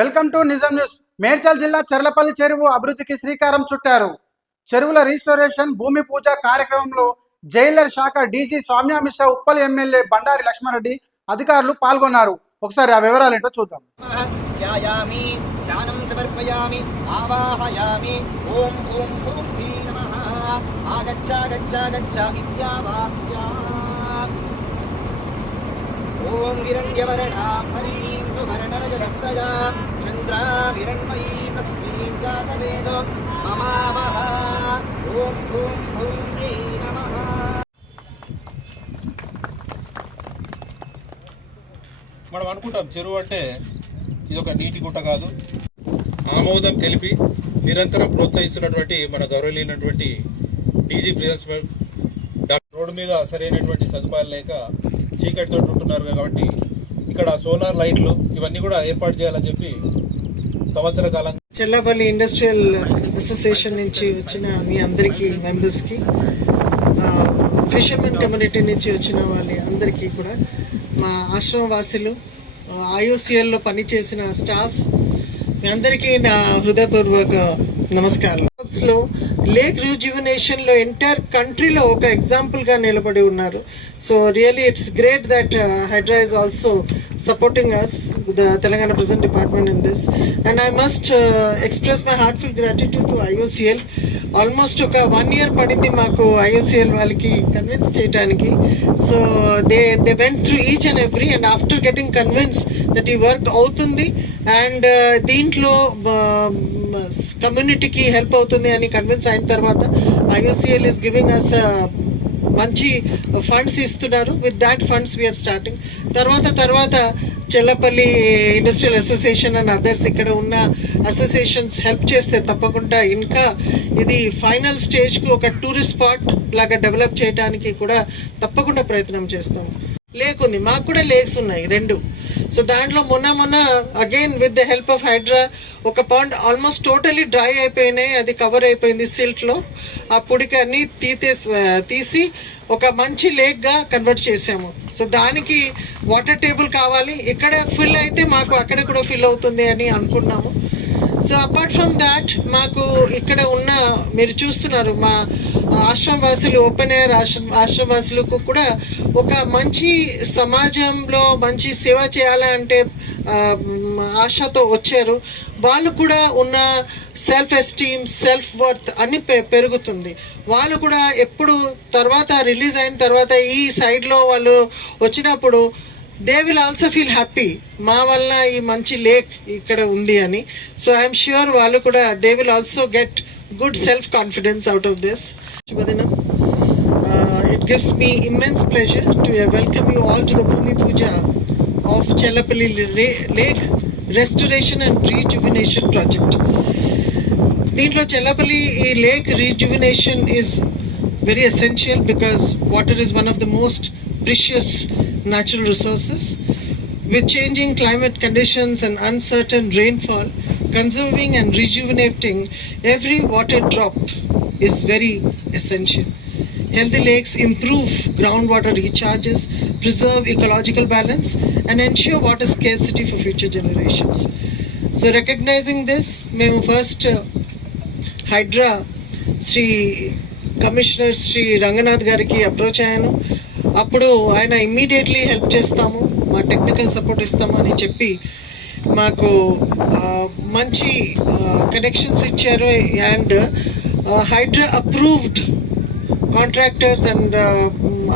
Welcome to నిజం news. Medchal జిల్లా చర్లపల్లి చెరువు అభివృద్ధికి శ్రీకారం చుట్టారు. చెరువుల రీస్టోరేషన్ భూమి పూజ కార్యక్రమంలో జైలర్ శాఖ డీజీ సౌమ్య మిశ్రా, ఉప్పల్ ఎమ్మెల్యే బండారి లక్ష్మారెడ్డి అధికారులు పాల్గొన్నారు. ఒకసారి ఆ వివరాలు ఏంటో చూద్దాం. ఓం హిరణ్యవర్ణా హరిణీం సువర్ణరజతస్సదా చంద్రా హిరణ్మయీ లక్ష్మీం జాతవేదో మమావహ. ఓం ఓం ఓం శ్రీ నమః. మనం అనుకుంటాం చెరువు అంటే ఇది ఒక నీటి గుట్ట కాదు. ఆమోదం తెలిపి నిరంతరం ప్రోత్సహిస్తున్నటువంటి మన గౌరవనీయులైనటువంటి డీజీ ప్రిన్సిపల్ రోడ్డు మీద సరైనటువంటి సదుపాయాలు లేక చీకటితో ఉంటున్నారు కాబట్టి ఇక్కడ సోలార్ లైట్లు ఇవన్నీ కూడా ఏర్పాటు చేయాలని చెప్పి సంవత్సర కాలం చర్లపల్లి ఇండస్ట్రియల్ అసోసియేషన్ నుంచి వచ్చిన మీ అందరికీ మెంబర్స్కి, ఫిషర్మెన్ కమ్యూనిటీ నుంచి వచ్చిన వాళ్ళ అందరికీ కూడా, మా ఆశ్రమ వాసులు, ఐఓసిఎల్లో పనిచేసిన స్టాఫ్ మీ అందరికీ నా హృదయపూర్వక నమస్కారం. లో లేక్ రిజ్యువనేషన్ లో ఎంటైర్ కంట్రీలో ఒక ఎగ్జాంపుల్ గా నిలబడి ఉన్నారు. So really it's great that HYDRAA is also supporting us, the Telangana Present Department in this, and I must express my heartfelt gratitude to IOCL. Almost oka 1 year padindi maaku IOCL వాళ్ళకి convince చేయడానికి. So they went through each and every, and after getting convinced that ఈ work అవుతుంది and దీంట్లో కమ్యూనిటీకి help అవుతుంది అని convince అయిన తర్వాత IOCL is giving us మంచి ఫండ్స్ ఇస్తున్నారు. With that funds we're starting. తర్వాత Chellapalli industrial association and others ఇక్కడ ఉన్న అసోసియేషన్స్ హెల్ప్ చేస్తే తప్పకుండా ఇంకా ఇది ఫైనల్ స్టేజ్కు ఒక టూరిస్ట్ స్పాట్ లాగా డెవలప్ చేయడానికి కూడా తప్పకుండా ప్రయత్నం చేస్తాము. లేక్ ఉంది, మాకు కూడా లేక్స్ ఉన్నాయి 2. సో దాంట్లో మొన్న again with the help of HYDRAA ఒక పాండ్ ఆల్మోస్ట్ టోటలీ డ్రై అయిపోయినాయి, అది కవర్ అయిపోయింది సిల్ట్లో. ఆ పొడికి అన్ని తీసి ఒక మంచి లేక్గా కన్వర్ట్ చేసాము. సో దానికి వాటర్ టేబుల్ కావాలి, ఇక్కడ ఫిల్ అయితే మాకు అక్కడ కూడా ఫిల్ అవుతుంది అని అనుకున్నాము. సో అపార్ట్ ఫ్రమ్ దాట్ మాకు ఇక్కడ ఉన్న మీరు చూస్తున్నారు మా ఆశ్రమవాసులు, ఓపెన్ ఎయిర్ ఆశ్రమవాసులకు కూడా ఒక మంచి సమాజంలో మంచి సేవ చేయాలంటే ఆశతో వచ్చారు. వాళ్ళు కూడా ఉన్న సెల్ఫ్ ఎస్టీమ్, సెల్ఫ్ వర్త్ అన్ని పెరుగుతుంది. వాళ్ళు కూడా ఎప్పుడు తర్వాత రిలీజ్ అయిన తర్వాత ఈ సైడ్లో వాళ్ళు వచ్చినప్పుడు they will also feel happy, మా వల్ల ఈ మంచి లేక్ ఇక్కడ ఉంది అని. సో ఐఎమ్ ష్యూర్ వాళ్ళు కూడా they will also get good self-confidence out of this. It gives me immense pleasure to welcome you all to the Bhumi Puja of Chellapalli Lake Restoration and Rejuvenation Project. Deentlo Chellapalli Lake Rejuvenation is very essential because water is one of the most precious natural resources. With changing climate conditions and uncertain rainfall, conserving and rejuvenating every water drop is very essential. Healthy lakes improve groundwater recharges, preserve ecological balance, and ensure water scarcity for future generations. So recognizing this, మేము first Hydraa Shri commissioner Shri Ranganath గారికి approach అయ్యాను. అప్పుడు ఆయన immediately help చేస్తాము, మా technical support ఇస్తాము అని చెప్పి మాకు మంచి కనెక్షన్స్ ఇచ్చారు. And Hydraa approved contractors and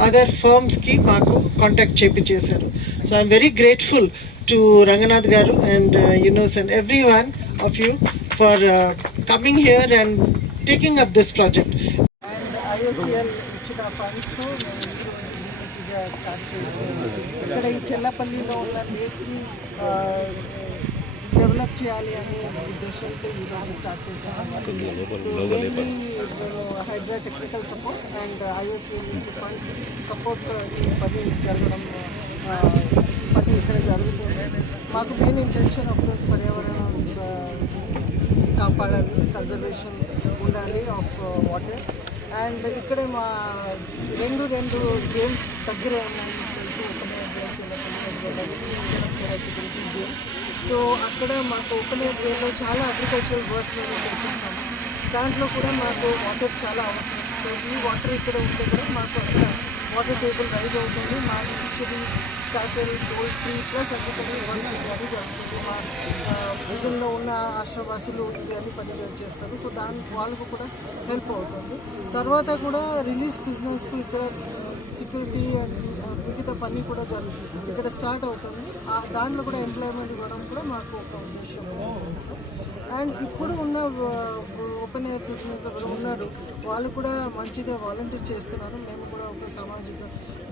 other ఫర్మ్స్కి మాకు కాంటాక్ట్ చేశారు. So I'm very grateful to Ranganath garu and యునోస్ and everyone of you for coming here and taking up this project. And IOCL ఇచ్చిన ఫండ్స్తో స్టార్ట్ చేసి ఇక్కడ ఈ చెల్లపల్లిలో ఉన్న లేక్ని డెవలప్ చేయాలి అనే ఉద్దేశంతో ఈరోజు స్టార్ట్ చేశాను. Mainly HYDRAA technical support and IOCL నుంచి ఫండ్స్ సపోర్ట్ ఈ పని జరగడం పని ఇక్కడ జరుగుతుంది. మాకు మెయిన్ ఇంటెన్షన్ ఆఫ్ కోర్స్ పర్యావరణం కాపాడాలి, కన్జర్వేషన్ ఉండాలి ఆఫ్ వాటర్. అండ్ ఇక్కడ మా రెండు గేమ్స్ దగ్గరే ఉన్నాయి. సో అక్కడ మాకు ఓపెన్ ఏరియాలో చాలా అగ్రికల్చరల్ వర్క్ మేము చేస్తున్నాము. దాంట్లో కూడా మాకు వాటర్ చాలా అవసరం. సో ఈ వాటర్ ఇక్కడ ఉంటే కూడా మాకు అక్కడ వాటర్ టేబుల్ రైజ్ అవుతుంది. మా fishery క్యాటల్ poultry plus agriculture work ఇవన్నీ జరుగుతుంది. మా విజన్లో ఉన్న ఆశ్రవాసులు ఇవన్నీ పని చేస్తారు. సో వాళ్ళకు కూడా హెల్ప్ అవుతుంది. తర్వాత కూడా రిలీజ్ బిజినెస్కు ఇక్కడ సెక్యూరిటీ అండ్ మిగతా పని కూడా జరుగుతుంది, ఇక్కడ స్టార్ట్ అవుతుంది. దాంట్లో కూడా ఎంప్లాయ్మెంట్ ఇవ్వడం కూడా మాకు ఒక ఉద్దేశం. అండ్ ఇప్పుడు ఉన్న ఓపెన్ ఎయిర్ బిజినెస్ ఎవరు ఉన్నారు వాళ్ళు కూడా మంచిగా వాలంటీర్ చేస్తున్నారు. మేము కూడా ఒక సామాజిక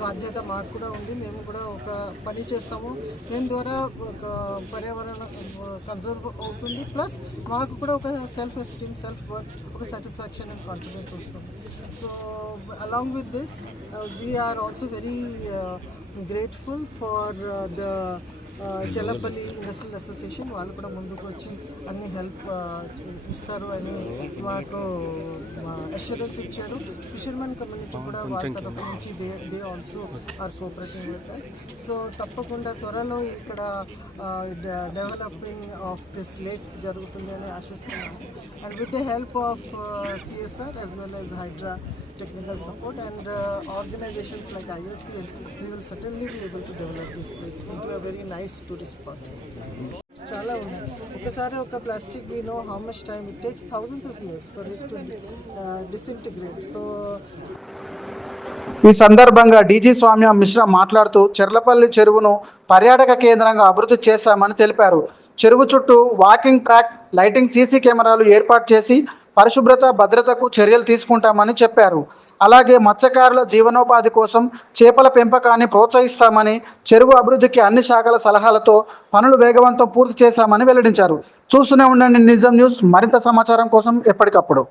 బాధ్యత మాకు కూడా ఉంది. మేము కూడా ఒక పని చేస్తాము. దీని ద్వారా ఒక పర్యావరణం కన్సర్వ్ అవుతుంది. ప్లస్ మాకు కూడా ఒక సెల్ఫ్ ఎస్టీమ్, సెల్ఫ్ వర్త్, ఒక సాటిస్ఫాక్షన్ అండ్ కాన్ఫిడెన్స్ వస్తుంది. So along with this we are also very grateful for the Chellapalli industrial association. వాళ్ళు కూడా ముందుకు వచ్చి అన్ని హెల్ప్ ఇస్తారు అని మాకు అష్యూరెన్స్ ఇచ్చారు. ఫిషర్మెన్ కమ్యూనిటీ కూడా వాళ్ళ తరఫు నుంచి they also are cooperating with us. సో తప్పకుండా త్వరలో ఇక్కడ డెవలపింగ్ ఆఫ్ దిస్ లేక్ జరుగుతుంది అని ఆశిస్తున్నాము. And with the help of CSR as well as Hydra technical support and organizations like ISCS, we will certainly be able to develop this place into a very nice tourist spot. చాలా ఉన్నాయి. ఒకసారి ఒక plastic we know how much time it takes, thousands of years for it to disintegrate. So ఈ సందర్భంగా DG Swamya Mishra మాట్లాడుతూ చెర్లపల్లి చెరువును పర్యాటక కేంద్రంగా అభివృద్ధి చేశామని తెలిపారు. చెరువు చుట్టూ వాకింగ్ ట్రాక్, లైటింగ్, సీసీ కెమెరాలు ఏర్పాటు చేసి పరిశుభ్రత, భద్రతకు చర్యలు తీసుకుంటామని చెప్పారు. అలాగే మత్స్యకారుల జీవనోపాధి కోసం చేపల పెంపకాన్ని ప్రోత్సహిస్తామని, చెరువు అభివృద్ధికి అన్ని శాఖల సలహాలతో పనులు వేగవంతం పూర్తి చేశామని వెల్లడించారు. చూస్తూనే ఉండండి నిజం న్యూస్. మరింత సమాచారం కోసం ఎప్పటికప్పుడు.